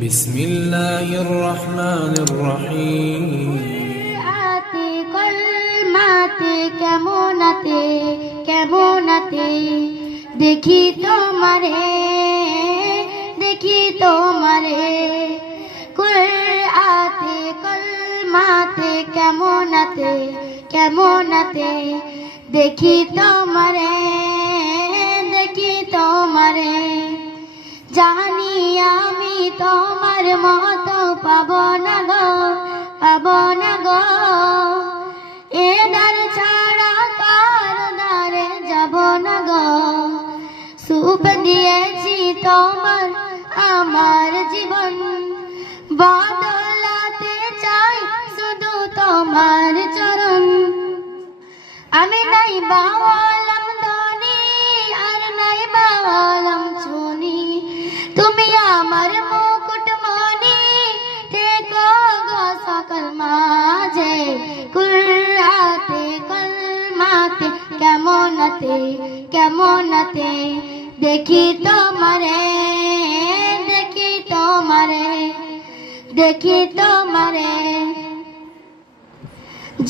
বিসমিল্লাহির রহমানির রহিম। আতে কলমাতে কেমন আতে দেখি তোমারে কুরআতে কলমাতে কেমন আতে দেখি তোমারে জানি আমি তোমার মতো পাবো না গো এ দ্বার ছাড়া কার দ্বারে যাব না গো সুপ দিয়েছি তোমার আমার জীবন বদলাতে চাই শুধু তোমার চরণ আমি নাই বাওয়ালাম ধনী আর নাই বাওয়ালাম চুনি তুমি আমার মুকুটমণি থেকো গো সকল মাঝে কুরআতে কলমাতে কেমন আতে দেখি তোমারে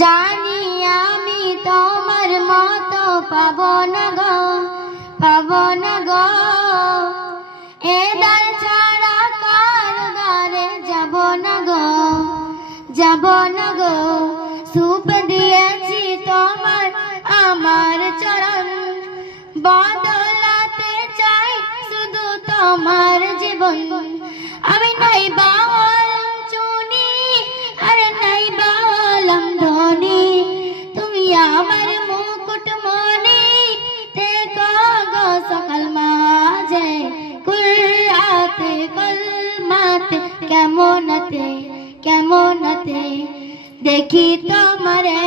জানি আমি তোমার মতো পাবো না গো এ দ্বার ছাড়া কার দ্বারে যাব না গো সুপ দিয়েছি তোমার আমার চরণ বদলাতে চাই শুধু তোমার জীবন আমি নাই বাওয়ালাম চুনি আর নাই বাওয়ালাম ধনী তুমি আমার মুকুটমণি থেকো গো সকল মাঝে কুরআতে কলমাতে কেমন আতে দেখি তোমারে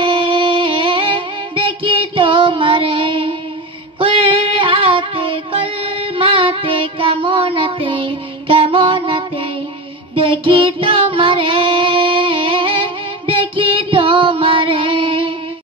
কুরআতে কলমাতে কেমন আতে দেখি তোমারে।